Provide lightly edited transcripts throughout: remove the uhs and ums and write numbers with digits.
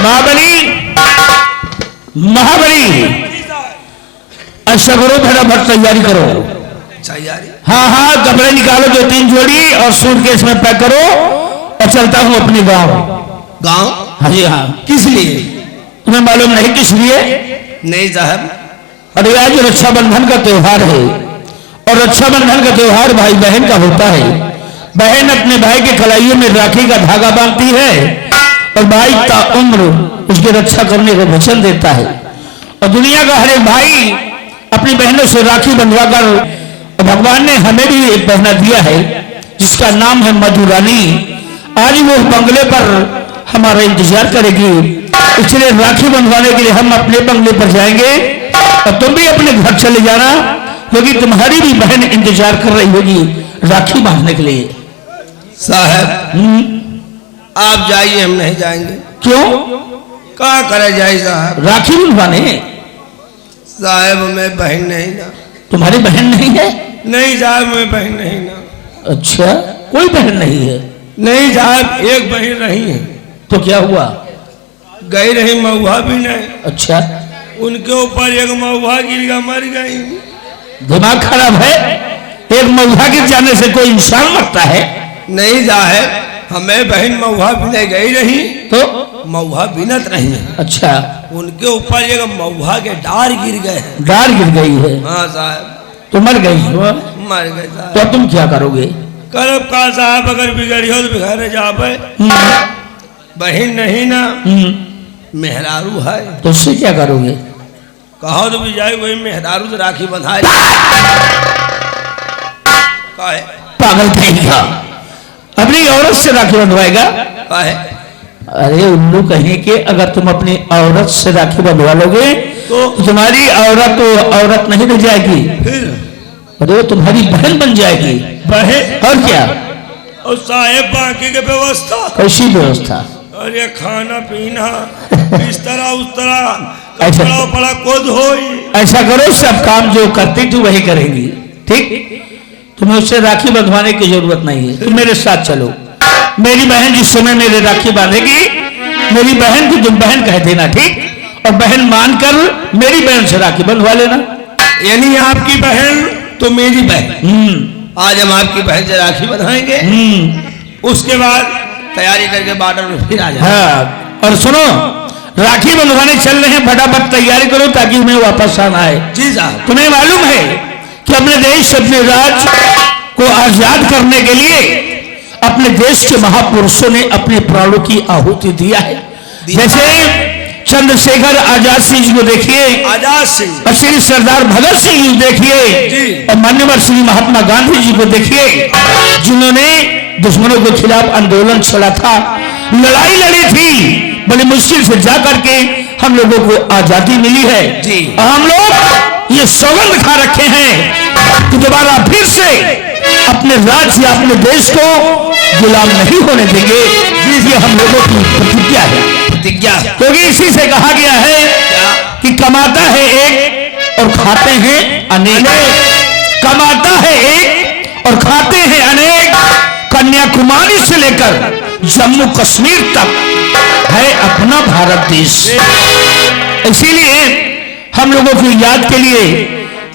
महाबली महाबली, अच्छा करो, फटाफट तैयारी करो। हाँ हाँ, कपड़े निकालो 2-3 जोड़ी और सूटकेस में पैक करो और चलता हूँ अपने गांव। गांव? हाँ जी हाँ। किस लिए? तुम्हें मालूम नहीं किस लिए? नहीं साहब। अरे आज रक्षाबंधन का त्योहार है और रक्षाबंधन का त्योहार भाई बहन का होता है। बहन अपने भाई के कलाइयों में राखी का धागा बांधती है और भाई ताउम्र उसकी रक्षा करने का वचन देता है। और दुनिया का हर एक भाई अपनी बहनों से राखी बंधवाकर, भगवान ने हमें भी एक बहना दिया है जिसका नाम है मधुरानी। आज वो बंगले पर हमारा इंतजार करेगी, इसलिए राखी बंधवाने के लिए हम अपने बंगले पर जाएंगे और तुम भी अपने घर चले जाना, क्योंकि तुम्हारी भी बहन इंतजार कर रही होगी राखी बांधने के लिए। साहब आप जाइए, हम नहीं जाएंगे। क्यों? कहाँ करे जाए साहब? राखी बंधवाने? साहब मैं बहन नहीं ना। तुम्हारी बहन नहीं है? नहीं साहब मैं बहन नहीं ना। अच्छा, कोई बहन नहीं है? नहीं साहब, एक बहन रही है। तो क्या हुआ? गई रही महुआ भी नहीं। अच्छा, उनके ऊपर एक महुआ गिर गया, मर गई। दिमाग खराब है? एक महुआ गिर जाने से कोई इंसान मरता है? नहीं साहब, हमें बहन महुआ भी नहीं गई रही तो महुआ बिनत नहीं है। अच्छा, उनके ऊपर एक महुआ के डार गिर गए। डार गिर गई है? हाँ साहब। तो मर गई हो? मर गए साहब। तो तुम क्या करोगे? करब का साहब, अगर बिगड़ी हो तो बिगड़ जाए। बहन नहीं ना, मेहरारू है। तो उससे क्या करोगे? कहो तो भी जाए, वही मेहरारू से राखी बंधाए। काहे? पागल कहेगा, अपनी औरत से राखी बंधवाएगा? काहे? अरे उल्लू कहीं के, अगर तुम अपनी औरत से राखी बंधवा लोगे तो तुम्हारी औरत तो औरत नहीं रह जाएगी, फिर अरे वो तुम्हारी बहन बन जाएगी। बहन? और क्या? और साहेब बाकी के व्यवस्था? कैसी व्यवस्था? अरे खाना पीना, इस तरह उस तरह, ऐसा बड़ा खुद हो। ऐसा करो, सब काम जो करती तू वही करेगी, ठीक? तुम्हें उससे राखी बंधवाने की जरूरत नहीं है, तुम मेरे साथ चलो। मेरी बहन जिस समय मेरे राखी बांधेगी, मेरी बहन को तुम बहन कह देना, ठीक? और बहन मानकर मेरी बहन से राखी बंधवा लेना। यानी आपकी बहन तो मेरी बहन। आज हम आपकी बहन से राखी बंधाएंगे, उसके बाद तैयारी करके बॉर्डर में फिर आ जाए। हाँ, और सुनो, राखी बंधवाने चल रहे हैं, फटाफट तैयारी करो ताकि उन्हें वापस आना है। जी साहब। तुम्हें मालूम है कि अपने देश, अपने राज्य को आजाद करने के लिए अपने देश के महापुरुषों ने अपने प्राणों की आहुति दिया है। जैसे चंद्रशेखर आजाद सिंह जी को देखिए, आजाद सिंह, और श्री सरदार भगत सिंह जी को देखिए, और माननीय श्री महात्मा गांधी जी को देखिए, जिन्होंने दुश्मनों के खिलाफ आंदोलन चला था, लड़ाई लड़ी थी, बड़ी मुश्किल से जाकर के हम लोगों को आजादी मिली है जी। और हम लोग ये सौगंध खा रखे हैं कि दोबारा फिर से अपने राज्य या अपने देश को गुलाम नहीं होने देंगे। ये हम लोगों की प्रतिज्ञा है, प्रतिज्ञा, क्योंकि इसी से कहा गया है कि कमाता है एक और खाते हैं अनेक। कमाता है एक और खाते हैं अनेक। कन्याकुमारी से लेकर जम्मू कश्मीर तक है अपना भारत देश। इसीलिए हम लोगों की याद के लिए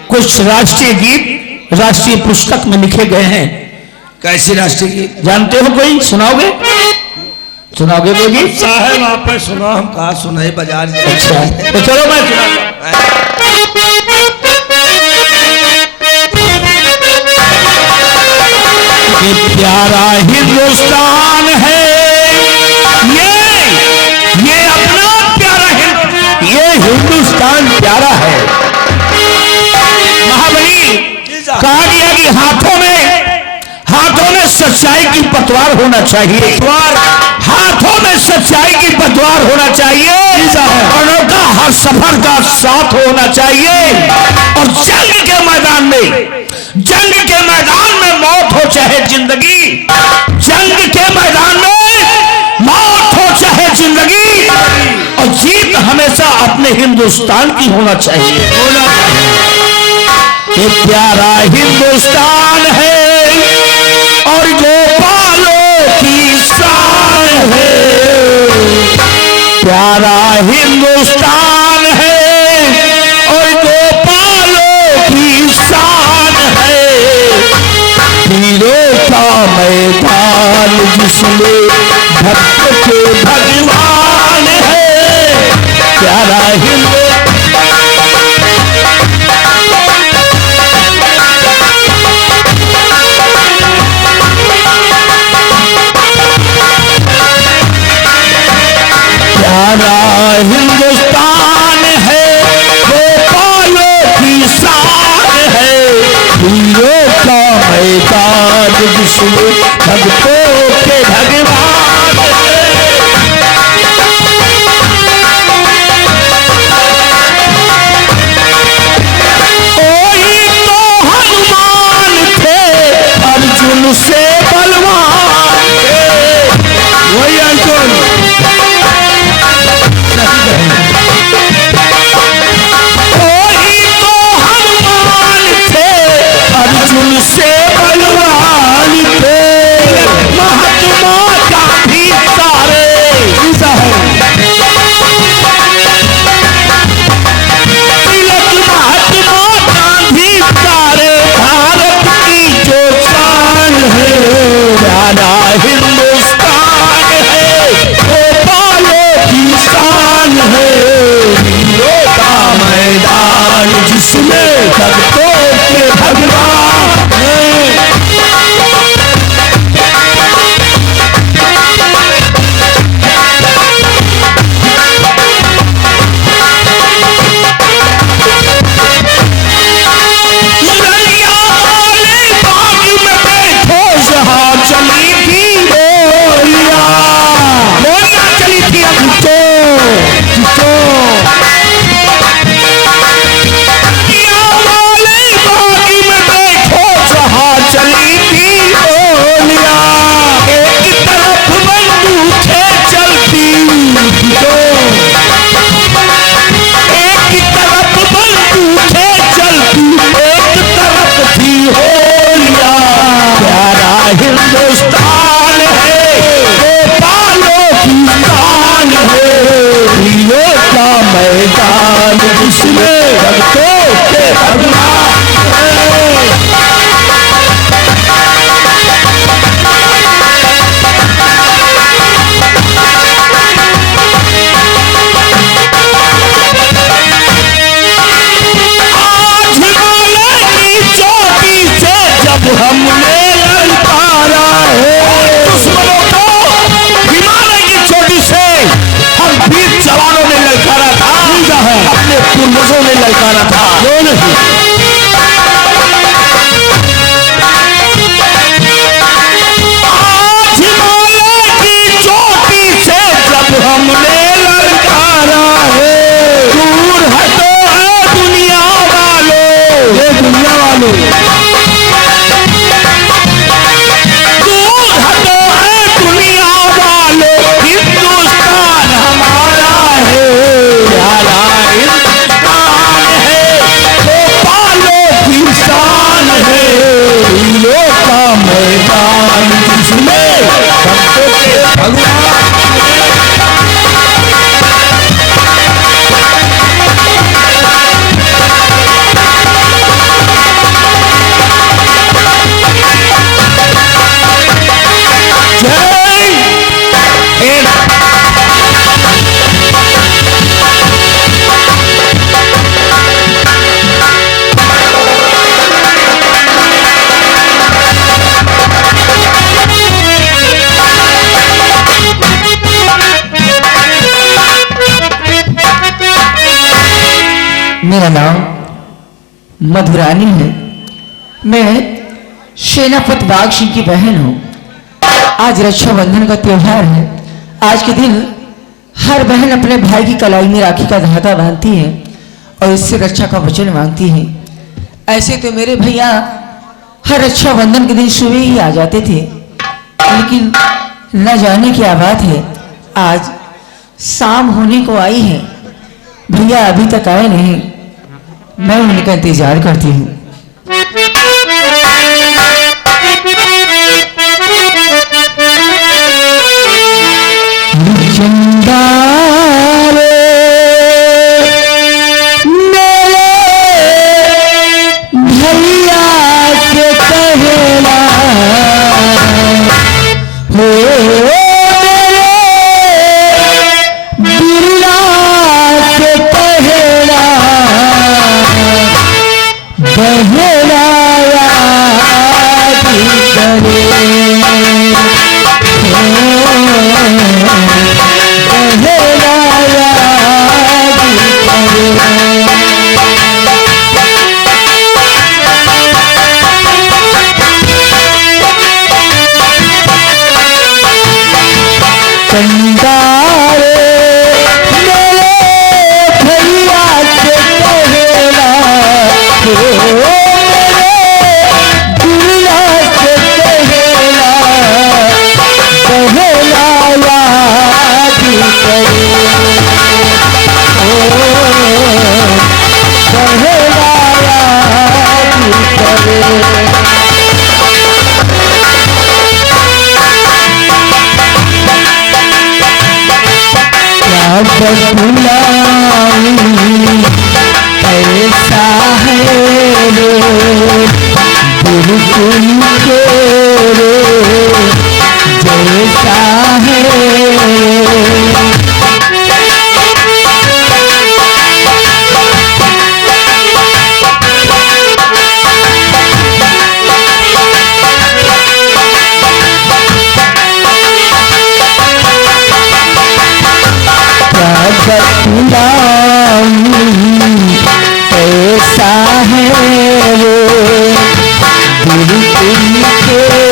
कुछ राष्ट्रीय गीत राष्ट्रीय पुस्तक में लिखे गए हैं। कैसी राष्ट्रीय गीत जानते हो? कोई सुनाओगे? सुनाओगे कोई गीत? साहब आप सुना, हम कहा सुनाए बाजार। अच्छा, तो चलो मैं सुनाऊंगा। प्यारा हिंदुस्तान है ये अपना प्यारा ये हिंदुस्तान प्यारा है। महाबली, कहा गया कि हाथों में सच्चाई की पतवार होना चाहिए, हाथों में सच्चाई की पतवार होना चाहिए, और उनका हर सफर का साथ होना चाहिए। और जंग के मैदान में मौत हो चाहे जिंदगी, जंग के मैदान में मौत हो चाहे जिंदगी, और जीत हमेशा अपने हिंदुस्तान की होना चाहिए। ये प्यारा हिंदुस्तान है और गोपालों की शान है। प्यारा हिंदुस्तान है और गोपालों की शान है, हीरों का मैदान जिसमें भक्त के भगवान है, प्यारा हिंदुस्तान। प्यारा हिंदुस्तान है, गोपालों की शान है, हीरों का मैदान जिसमें भक्तों के भगवान है। कोई तो हनुमान थे, अर्जुन से बलवान थे, वही अर्जुन। कोई तो हनुमान थे, अर्जुन से बलवान थे, महात्मा गांधी सारे तिलक, महात्मा गांधी सारे भारत की जो शान है, प्यारा हिंदुस्तान है, गोपालों की शान है, हीरों का मैदान जिसमें भक्तों के भगवान है। ललिया वाले बाग में बैठो जहां चली थी गोलियां, गोलियां चली थी अब तो ललिया वाले बाग में बैठो जहां चली थी गोलियां, एक तरफ बंदूकें चलती तो एक तरफ बंदूकें चलती, एक तरफ थी होलियां, प्यारा हिंदुस्तान है, गोपालों की शान है, हीरों का मैदान जिसमें भक्तों के भगवान है। आज हिमालय की चोटी से जब हमने ललकारा है, दुश्मनों को हिमालय की चोटी से हम वीर जवानों ने ललकारा था, अपने पूर्वजों ने ललकारा था, वो नहीं। आज हिमालय की चोटी से जब हमने ललकारा है, दूर हटो है दुनिया वालों, ये दुनिया वालों, दूर हटो है दुनिया वालों, हिंदुस्तान हमारा है, प्यारा हिंदुस्तान है, गोपालों की शान है, हीरों का मैदान जिसमें भक्तों के भगवान है। जय हिंद। मेरा नाम मधुरानी है, मैं सेनापति बाग सिंह की बहन हूँ। आज रक्षाबंधन का त्योहार है। आज के दिन हर बहन अपने भाई की कलाई में राखी का धागा बांधती है और इससे रक्षा का वचन मांगती है। ऐसे तो मेरे भैया हर रक्षाबंधन के दिन सुबह ही आ जाते थे, लेकिन न जाने क्या बात है, आज शाम होने को आई है, भैया अभी तक आए नहीं। मैं उनका इंतजार करती हूँ। चंदा बतुलाई ऐसा है रे बिल्कुल तेरे जैसा है ऐसा है रे बिल्कुल तेरे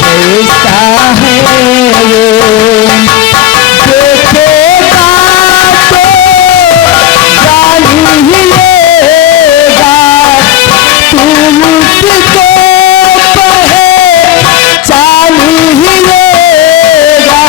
जैसा है रे देखेगा तो जान ही लेगा तू मुझको पहचान ही लेगा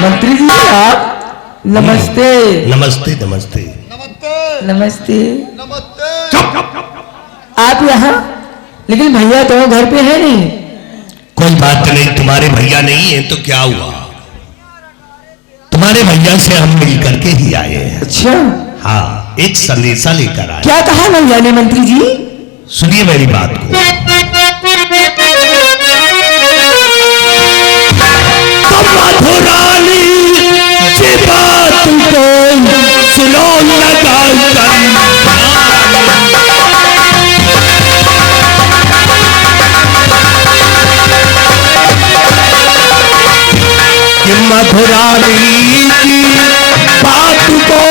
मंत्री जी आप नमस्ते नमस्ते नमस्ते नमस्ते चुप आप यहाँ लेकिन भैया तो घर पे है नहीं। कोई बात नहीं, तुम्हारे भैया नहीं है तो क्या हुआ, तुम्हारे भैया से हम मिल करके ही आए हैं। अच्छा हाँ, एक संदेशा लेकर आए। क्या कहा भैया ने मंत्री जी? सुनिए मेरी बात को। मधुरानी की बात को सुनो लगा कि मधुरानी की बात को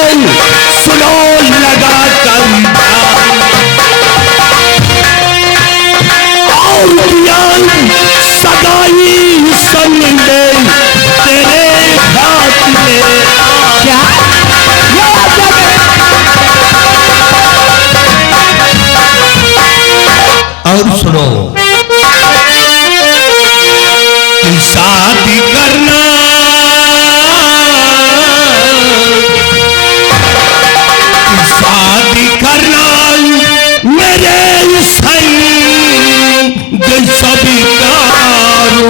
सुनो लगा कर और सगाई संग में तेरे हाथ में क्या और सुनो कि शादी करना मेरे सही सभी कारो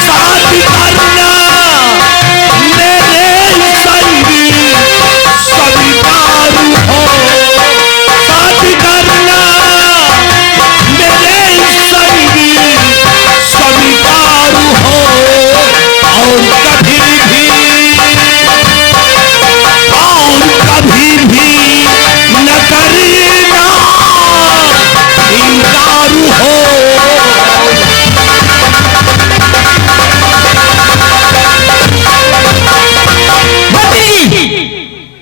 शादी करना मेरे सही सभी कारो हो, शादी करना मेरे सही सभी कारो हो और कभी भी न करना इनकार हो।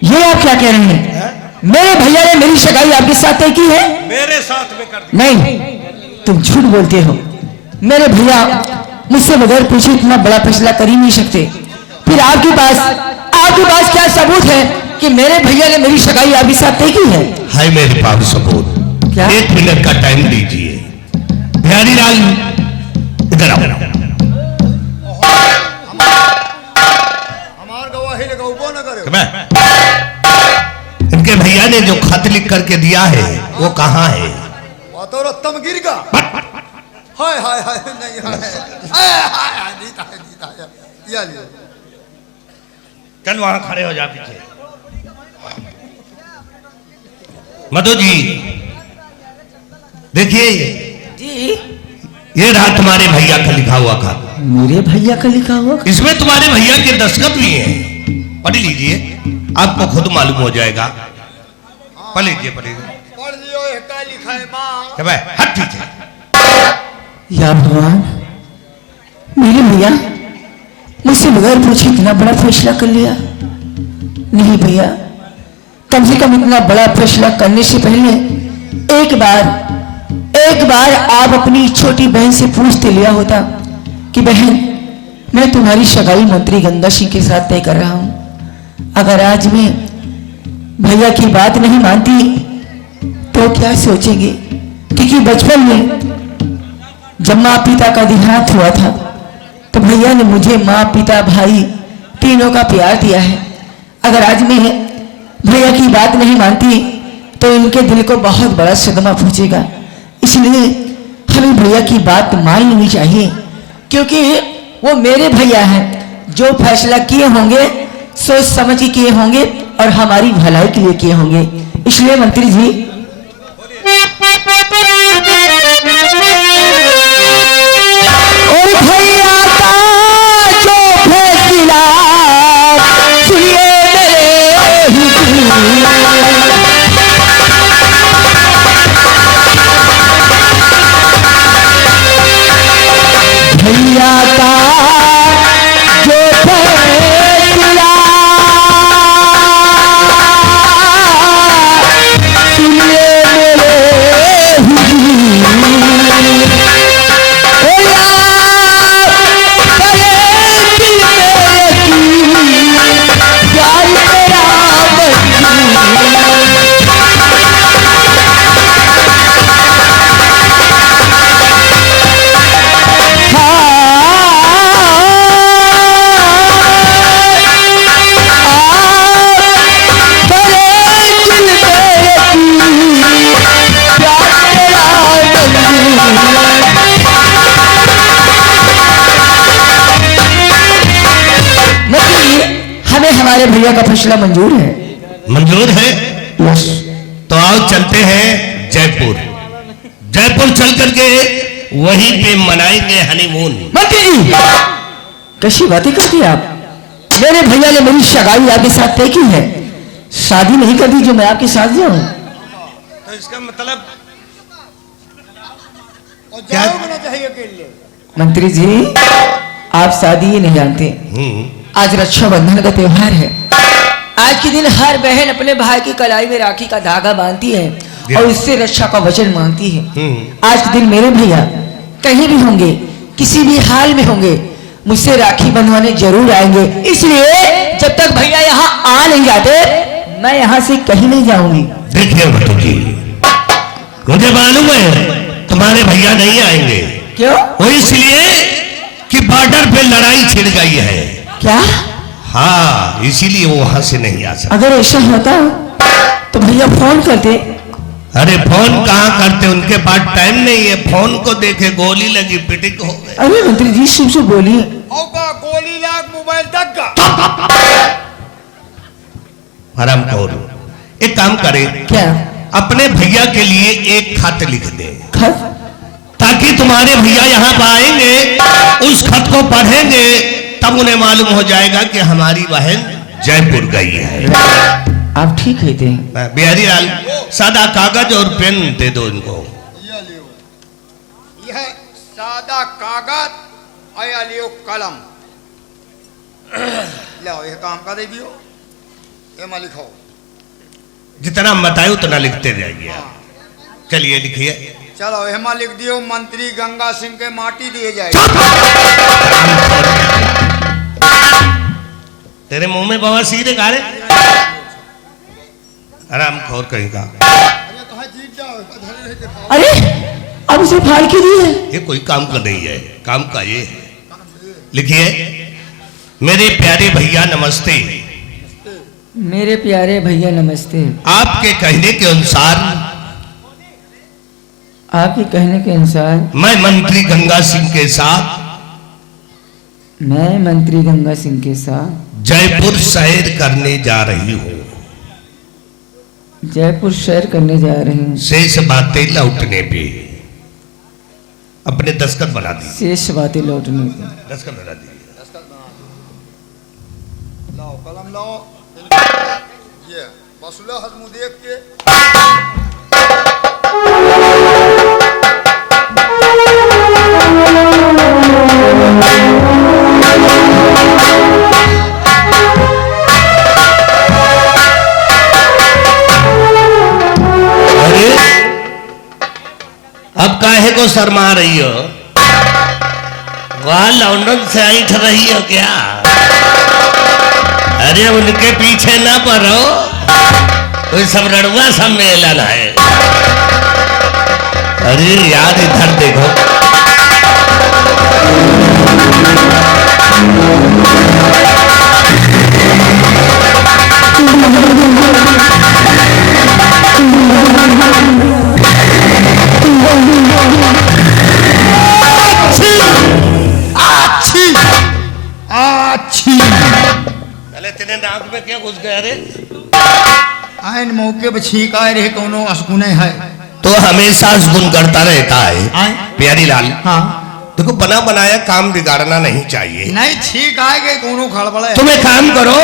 ये आप क्या कह रहे हैं? मेरे भैया ने मेरी सगाई आपके साथ तय की है? मेरे साथ में कर नहीं, तुम झूठ बोलते हो। मेरे भैया मुझसे बगैर पूछे इतना बड़ा फैसला कर ही नहीं सकते। फिर आपके पास क्या सबूत है कि मेरे भैया ने मेरी सगाई आपके साथ तय की है? है मेरे पास सबूत। क्या? 1 मिनट का टाइम दीजिए। बिहारी लाल इधर आओ। हमार गवाही लगाओ न करे। इनके भैया ने जो खत लिख करके दिया है वो कहाँ है? वो तो रत्तमगिरी का। हाय हाय हाय नहीं हाय हाय जीता है या लिए। चल वहां खड़े हो जा पीछे। मधु जी देखिए जी, ये रहा तुम्हारे भैया का लिखा हुआ खत। मेरे भैया का लिखा हुआ? इसमें तुम्हारे भैया के दस्तखत भी हैं पढ़ लीजिए, आपको खुद मालूम हो जाएगा। पढ़ लीजिए, पढ़ लीजिए। पढ़ लियो है क्या लिखा है माँ। क्या भाई, हट पीछे। या भगवान, मेरे भैया मुझसे बगैर पूछे इतना बड़ा फैसला कर लिया। नहीं भैया, कम से कम इतना बड़ा फैसला करने से पहले एक बार आप अपनी छोटी बहन से पूछते लिया होता कि बहन, मैं तुम्हारी सगाई मंत्री गंगा सिंह के साथ तय कर रहा हूं। अगर आज मैं भैया की बात नहीं मानती तो क्या सोचेंगे? क्योंकि बचपन में जब माँ पिता का देहांत हुआ था तो भैया ने मुझे माँ पिता भाई तीनों का प्यार दिया है। अगर आज मैं भैया की बात नहीं मानती तो इनके दिल को बहुत बड़ा सदमा पहुंचेगा। इसलिए हमें भैया की बात मान लेनी चाहिए, क्योंकि वो मेरे भैया हैं। जो फैसला किए होंगे सोच समझ के किए होंगे और हमारी भलाई के लिए किए होंगे। इसलिए मंत्री जी, और भैया का जो फैसला सुनिए भैया का जो फैसला सुनिए हमारे भैया का फैसला मंजूर है। मंजूर है? यस। तो आओ चलते हैं जयपुर। जयपुर चल करके वहीं पे मनाएंगे हनीमून। मंत्री जी, कैसी बातें करती हैं आप? मेरे भैया ने मेरी सगाई आपके साथ तय की है, शादी नहीं कर दी जो मैं आपके साथ जाऊं। तो इसका मतलब और क्या? जाओ होना चाहिए अकेले। मंत्री जी, आप शादी ही नहीं जानते। आज रक्षाबंधन का त्योहार है। आज के दिन हर बहन अपने भाई की कलाई में राखी का धागा बांधती है और उससे रक्षा का वचन मांगती है। आज के दिन मेरे भैया कहीं भी होंगे, किसी भी हाल में होंगे, मुझसे राखी बंधवाने जरूर आएंगे। इसलिए जब तक भैया यहाँ आ नहीं जाते मैं यहाँ से कहीं नहीं जाऊंगी। देखिए भट्टू जी, मुझे मालूम है तुम्हारे भैया नहीं आएंगे। क्यों? वो इसलिए कि बॉर्डर पे लड़ाई छिड़ गई है। क्या? हाँ, इसीलिए वो वहां से नहीं आ सकते। अगर ऐसा होता तो भैया फोन करते। अरे फोन कहाँ करते, उनके पास टाइम नहीं है। फोन को देखे गोली लगी, पिटिक हो गए। अरे मंत्री जी, शुभ शुभ बोलिए। औका गोली लाग मोबाइल दग्गा। हराम खोर, एक काम करे, क्या? अपने भैया के लिए एक खत लिख दे, खत? ताकि तुम्हारे भैया यहाँ पर आएंगे, उस खत को पढ़ेंगे, तब उन्हें मालूम हो जाएगा कि हमारी बहन जयपुर गई है। आप ठीक कहते हैं। बिहारी लाल, सादा कागज और पेन दे दो इनको। ये लियो, यह सादा कागज आया लियो कलम। लाओ यह काम कर दियो, ये में लिखो। जितना हम बताए उतना लिखते जाइए आप। चलिए लिखिए। चलो हेमा लिख दियो, मंत्री गंगा सिंह के माटी दिए जाए। तेरे मुंह में बाबा सीधे गारे आराम खोर कहेगा। अरे तो जीत जाओ, धरे दिखाओ। अरे अब उसे फाड़ के दिए। ये कोई काम का नहीं है, काम का ये है। लिखिए, मेरे प्यारे भैया नमस्ते। मेरे प्यारे भैया नमस्ते। आपके कहने के अनुसार, आपके कहने के अनुसार मैं मंत्री गंगा सिंह के साथ जयपुर सैर करने जा रही हूँ। जयपुर सैर करने जा रहे हैं। शेष बातें लौटने पे अपने दस्तखत बना दी। शेष बातें लौटने पे दस्तखत बना दी। लाओ कलम लाओ ये बसुला हजमु देख के अरे अब काहे को शर्मा रही हो? वहां लंदन से ऐठ रही हो क्या? अरे उनके पीछे ना पड़ो, कोई सब रड़ुआ सम्मेलन है। अरे यार इधर देखो, अरे तेरे नाक में क्या घुस गया? अरे आइन मौके पे छींक आए रहे कोनो असगुने है तो हमेशा गुण करता रहता है आए प्यारी लाल। हाँ देखो बना बनाया काम बिगाड़ना नहीं चाहिए। नहीं छींक आए गए कोनो खड़बड़े तुम एक काम करो,